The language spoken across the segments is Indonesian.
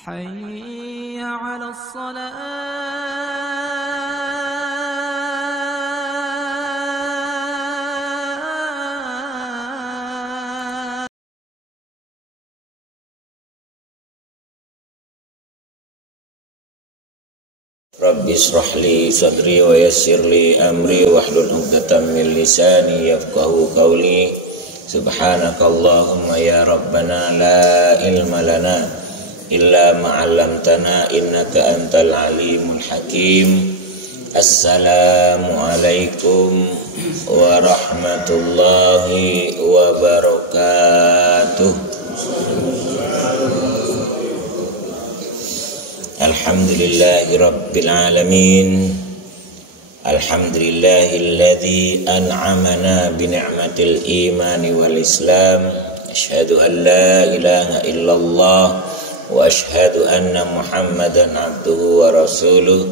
حي على الصلاة. Rabbi shrah li sadri wa yassir li amri wahlul 'uqdatam min lisani yafqahu qawli. Subhanakallahumma ya rabbana la ilma lana illa ma 'allamtana innaka antal alimul hakim. Assalamu alaikum warahmatullahi wabarakatuh. Alhamdulillahi rabbil alamin. Alhamdulillahilladzi an'amana bi ni'matil imani wal islam. Asyhadu an la ilaha illallah wa asyhadu anna Muhammadan abduhu wa rasuluh.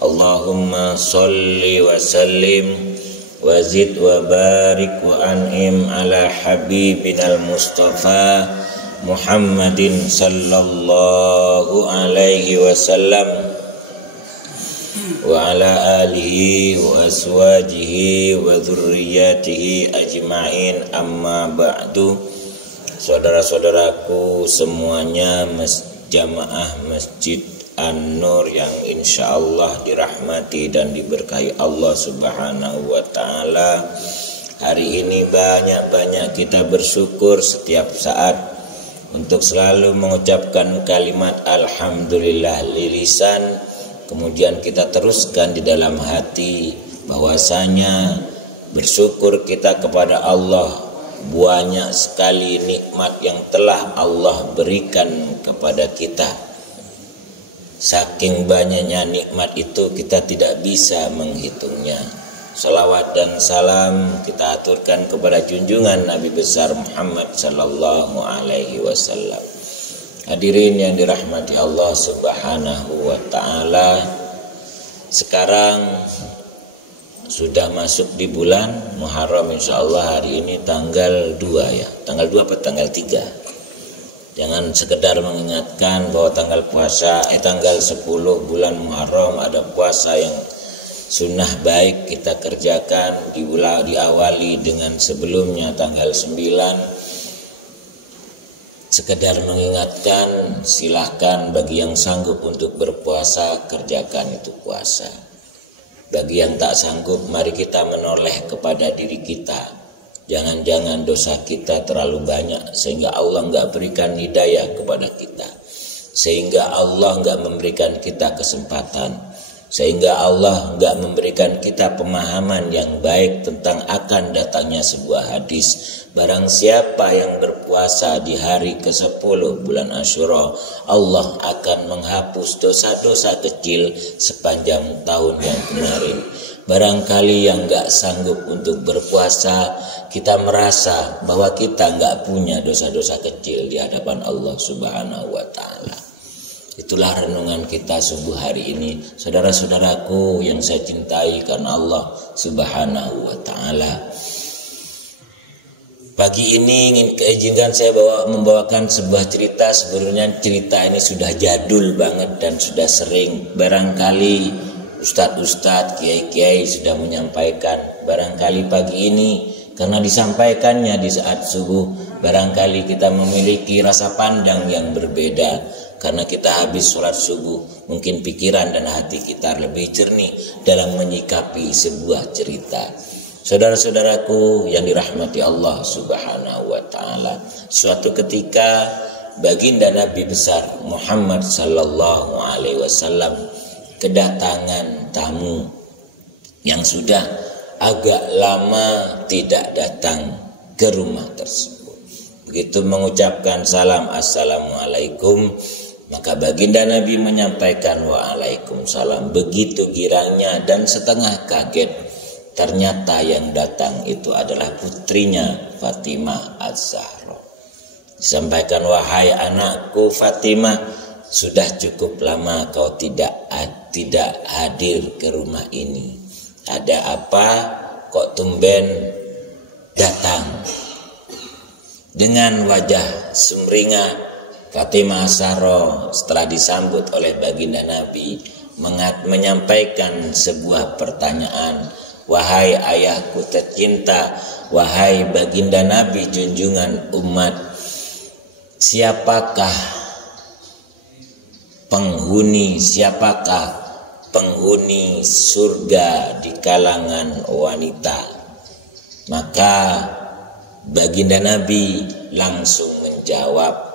Allahumma sholli wa sallim wa zid wa barik wa an'im ala habibinal mustafa Muhammadin sallallahu alaihi wasallam wa ala alihi wa aswajihi wa dzurriyyatihi ajma'in, amma ba'du. Saudara-saudaraku semuanya, jamaah Masjid An-Nur yang insyaallah dirahmati dan diberkahi Allah Subhanahu wa taala. Hari ini banyak-banyak kita bersyukur setiap saat untuk selalu mengucapkan kalimat alhamdulillah lisan, kemudian kita teruskan di dalam hati bahwasanya bersyukur kita kepada Allah. Banyak sekali nikmat yang telah Allah berikan kepada kita. Saking banyaknya nikmat itu kita tidak bisa menghitungnya. Salawat dan salam kita aturkan kepada junjungan Nabi besar Muhammad sallallahu alaihi wasallam. Hadirin yang dirahmati Allah Subhanahu wa taala. Sekarang sudah masuk di bulan Muharram, insyaallah hari ini tanggal 2 ya. Tanggal 2 apa tanggal 3? Jangan sekedar mengingatkan bahwa tanggal 10 bulan Muharram ada puasa yang sunnah baik kita kerjakan, diawali dengan sebelumnya tanggal 9. Sekedar mengingatkan, silahkan bagi yang sanggup untuk berpuasa, kerjakan itu puasa. Bagi yang tak sanggup, mari kita menoleh kepada diri kita. Jangan-jangan dosa kita terlalu banyak sehingga Allah enggak berikan hidayah kepada kita, sehingga Allah enggak memberikan kita kesempatan, sehingga Allah enggak memberikan kita pemahaman yang baik tentang akan datangnya sebuah hadis. Barang siapa yang berpuasa di hari ke-10 bulan Asyura, Allah akan menghapus dosa-dosa kecil sepanjang tahun yang kemarin. Barangkali yang enggak sanggup untuk berpuasa, kita merasa bahwa kita enggak punya dosa-dosa kecil di hadapan Allah Subhanahu wa taala. Itulah renungan kita subuh hari ini, saudara-saudaraku yang saya cintai karena Allah Subhanahu wa taala. Pagi ini izinkan saya membawakan sebuah cerita. Sebenarnya cerita ini sudah jadul banget dan sudah sering barangkali ustadz-ustadz, kiai-kiai sudah menyampaikan. Barangkali pagi ini karena disampaikannya di saat subuh, barangkali kita memiliki rasa pandang yang berbeda. Karena kita habis sholat subuh, mungkin pikiran dan hati kita lebih jernih dalam menyikapi sebuah cerita. Saudara-saudaraku yang dirahmati Allah Subhanahu wa taala, suatu ketika baginda Nabi besar Muhammad sallallahu alaihi wasallam kedatangan tamu yang sudah agak lama tidak datang ke rumah tersebut. Begitu mengucapkan salam assalamualaikum, maka baginda Nabi menyampaikan waalaikumsalam. Begitu girangnya dan setengah kaget, ternyata yang datang itu adalah putrinya Fatimah Az-Zahra. Disampaikan, wahai anakku Fatimah, sudah cukup lama kau tidak hadir ke rumah ini. Ada apa kok tumben datang? Dengan wajah sumringah Fatimah Az-Zahra setelah disambut oleh baginda Nabi menyampaikan sebuah pertanyaan. Wahai ayahku tercinta, wahai baginda Nabi junjungan umat, siapakah penghuni surga di kalangan wanita? Maka baginda Nabi langsung menjawab,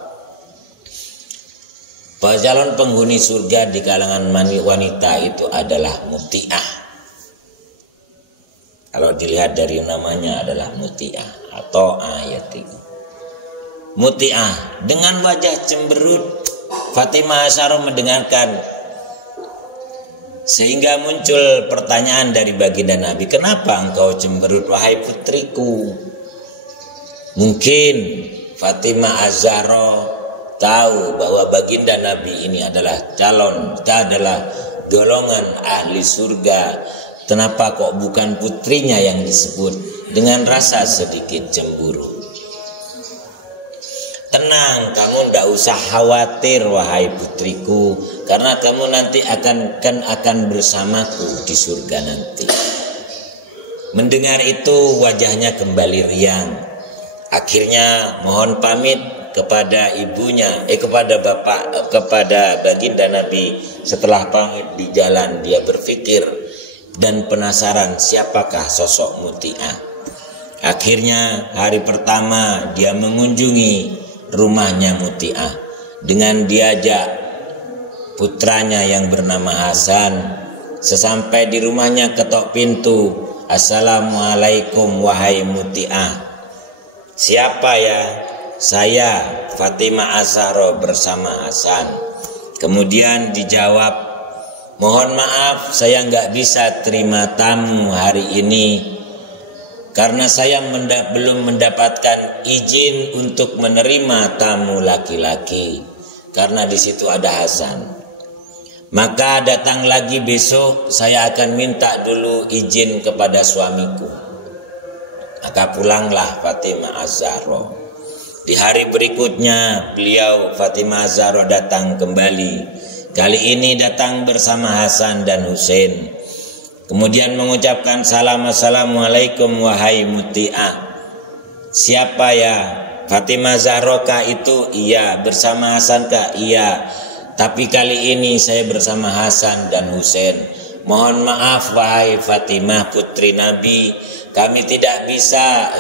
calon penghuni surga di kalangan wanita itu adalah muti'ah. Kalau dilihat dari namanya adalah muti'ah atau ayat itu. Muti'ah dengan wajah cemberut, Fatimah Az-Zahra mendengarkan sehingga muncul pertanyaan dari baginda Nabi, kenapa engkau cemberut wahai putriku? Mungkin Fatimah Az-Zahra tahu bahwa baginda Nabi ini adalah golongan ahli surga. Kenapa kok bukan putrinya yang disebut? Dengan rasa sedikit cemburu. Tenang, kamu tidak usah khawatir wahai putriku, karena kamu nanti akan bersamaku di surga nanti. Mendengar itu wajahnya kembali riang. Akhirnya mohon pamit kepada kepada baginda Nabi. Setelah pamit di jalan, dia berpikir dan penasaran siapakah sosok muti'ah. Akhirnya hari pertama dia mengunjungi rumahnya muti'ah dengan diajak putranya yang bernama Hasan. Sesampai di rumahnya ketok pintu, assalamualaikum wahai muti'ah. Siapa ya? Saya Fatimah Az-Zahra bersama Hasan. Kemudian dijawab, mohon maaf saya nggak bisa terima tamu hari ini karena saya belum mendapatkan izin untuk menerima tamu laki-laki karena di situ ada Hasan. Maka datang lagi besok, saya akan minta dulu izin kepada suamiku. Maka pulanglah Fatimah Az-Zahra. Di hari berikutnya Fatimah Az-Zahra datang kembali. Kali ini datang bersama Hasan dan Husain. Kemudian mengucapkan salam, assalamualaikum wahai muti'ah. Siapa ya? Fatimah Az-Zahra kah itu? Iya. Bersama Hasan kah? Iya. Tapi kali ini saya bersama Hasan dan Husain. Mohon maaf wahai Fatimah putri Nabi,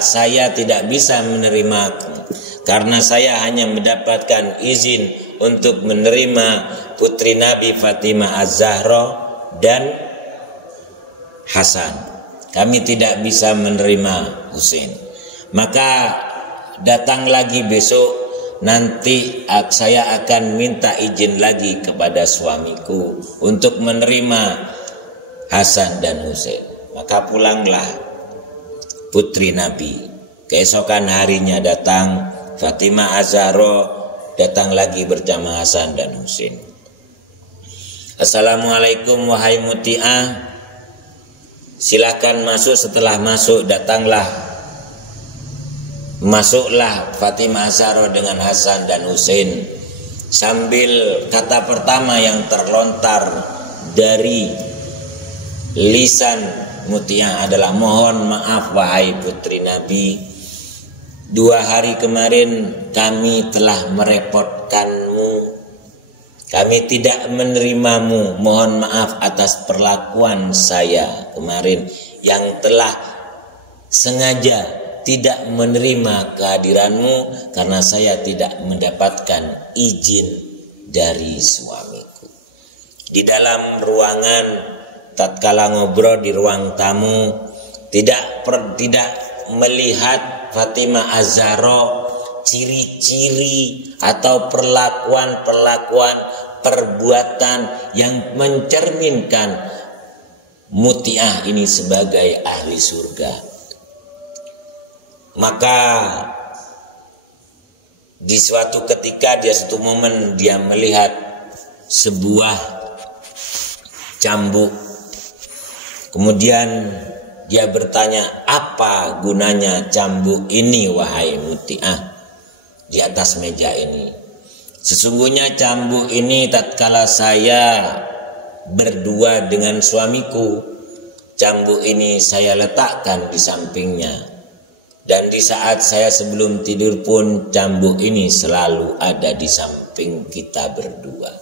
saya tidak bisa menerimamu karena saya hanya mendapatkan izin untuk menerima putri Nabi Fatimah Az-Zahra dan Hasan. Kami tidak bisa menerima Husain. Maka datang lagi besok, nanti saya akan minta izin lagi kepada suamiku untuk menerima Hasan dan Husain. Maka pulanglah putri Nabi. Keesokan harinya datang Fatimah Az-Zahra, datang lagi bersama Hasan dan Husain. Assalamualaikum wahai muti'ah, silakan masuk. Setelah masuk masuklah Fatimah Az-Zahra dengan Hasan dan Husain. Sambil kata pertama yang terlontar dari lisan muti'ah adalah, mohon maaf wahai putri Nabi, 2 hari kemarin kami telah merepotkanmu, kami tidak menerimamu. Mohon maaf atas perlakuan saya kemarin yang telah sengaja tidak menerima kehadiranmu karena saya tidak mendapatkan izin dari suamiku. Di dalam ruangan tatkala ngobrol di ruang tamu, tidak melihat Fatimah Az-Zahra ciri-ciri atau perbuatan yang mencerminkan muti'ah ini sebagai ahli surga. Maka di suatu ketika, suatu momen dia melihat sebuah cambuk. Kemudian dia bertanya, apa gunanya cambuk ini wahai muti'ah di atas meja ini? Sesungguhnya cambuk ini tatkala saya berdua dengan suamiku, cambuk ini saya letakkan di sampingnya. Dan di saat saya sebelum tidur pun cambuk ini selalu ada di samping kita berdua.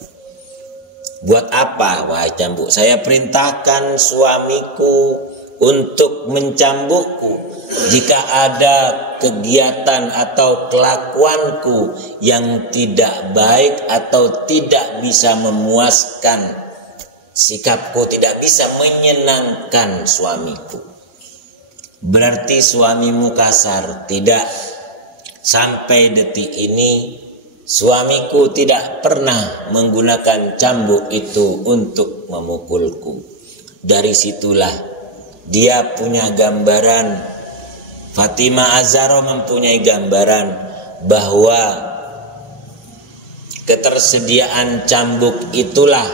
Buat apa wahai cambuk? Saya perintahkan suamiku untuk mencambukku jika ada kegiatan atau kelakuanku yang tidak baik atau tidak bisa memuaskan sikapku, tidak bisa menyenangkan suamiku. Berarti suamimu kasar? Tidak. Sampai detik ini suamiku tidak pernah menggunakan cambuk itu untuk memukulku. Dari situlah dia punya gambaran, Fatimah Az-Zahra mempunyai gambaran bahwa ketersediaan cambuk itulah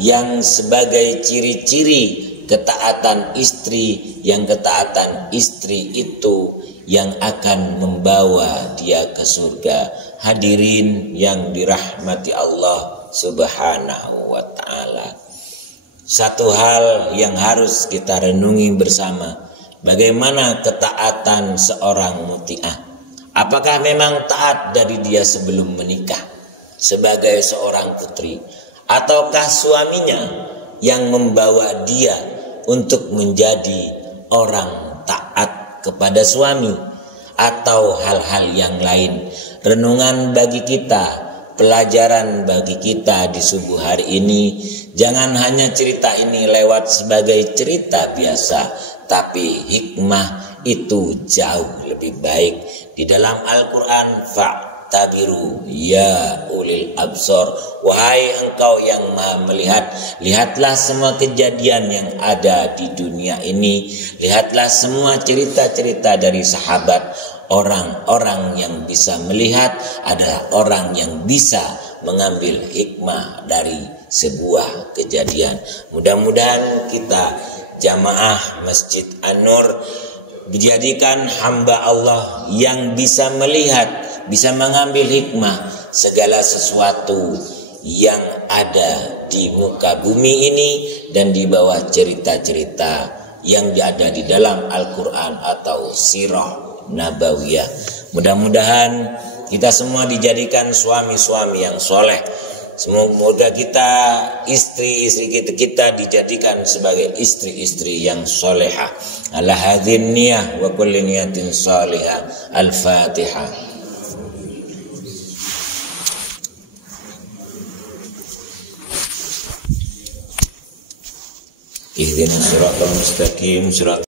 yang sebagai ciri-ciri ketaatan istri, yang ketaatan istri itu yang akan membawa dia ke surga. Hadirin yang dirahmati Allah Subhanahu wa ta'ala, satu hal yang harus kita renungi bersama, bagaimana ketaatan seorang muti'ah. Apakah memang taat dari dia sebelum menikah sebagai seorang putri, ataukah suaminya yang membawa dia untuk menjadi orang taat kepada suami, atau hal-hal yang lain? Renungan bagi kita, pelajaran bagi kita di subuh hari ini, jangan hanya cerita ini lewat sebagai cerita biasa, tapi hikmah itu jauh lebih baik. Di dalam Al-Quran, fa'tabiru ya ulil absor, wahai engkau yang maha melihat, lihatlah semua kejadian yang ada di dunia ini, lihatlah semua cerita-cerita dari sahabat. Orang-orang yang bisa melihat adalah orang yang bisa mengambil hikmah dari sebuah kejadian. Mudah-mudahan kita jamaah Masjid An-Nur dijadikan hamba Allah yang bisa melihat, bisa mengambil hikmah segala sesuatu yang ada di muka bumi ini dan di bawah cerita-cerita yang ada di dalam Al-Quran atau sirah Nabawiyah. Mudah-mudahan kita semua dijadikan suami-suami yang soleh. Semoga kita, istri-istri kita dijadikan sebagai istri-istri yang solehah. Ala hadhin niyah wa kulli niyatin salihah. Al-Fatihah. Ihdinas siratal mustaqim,